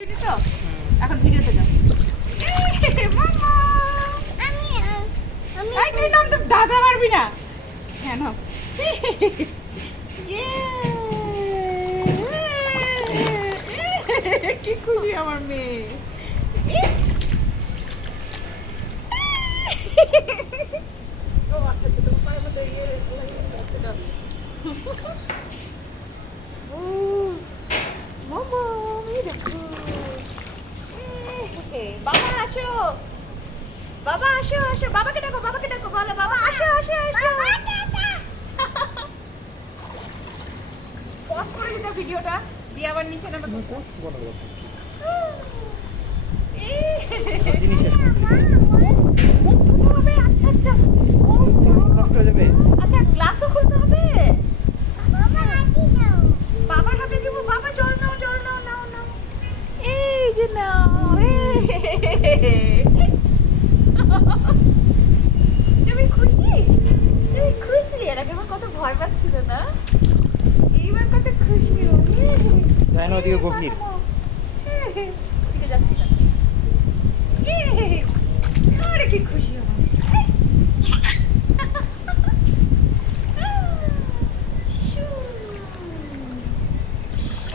এখন ভিডিওতে যাও। তুই নাম তো দাদা পারবি না কেন? কি খুশি আমার মেয়ে। ও আচ্ছা আচ্ছা, তোমার পায়ের মধ্যে ও মামা দেখো। বাবা আসো, বাবা আসো আসো, বাবাকে ডাকো, বাবাকে ডাকো, বলো বাবা আসো আসো আসো। পজ করে দিতে ভিডিওটা দিয়ে আবার নিচে নামে জিনিস শেষ করতে হবে। আচ্ছা আচ্ছা, নষ্ট হয়ে যাবে। আচ্ছা গ্লাসও খুলতে হবে। বাবার হাতে দিব। বাবা জল নাও, জল নাও, নাও নাও, এই যে নাও। তুমি খুশি? তুমি খুশি? এর আগে আমার কত ভয় পাচ্ছিল না, এইবার কত খুশি। যায় না ওদিকে গভীর। ওদিকে যাচ্ছি না। আরে কি খুশি আমার।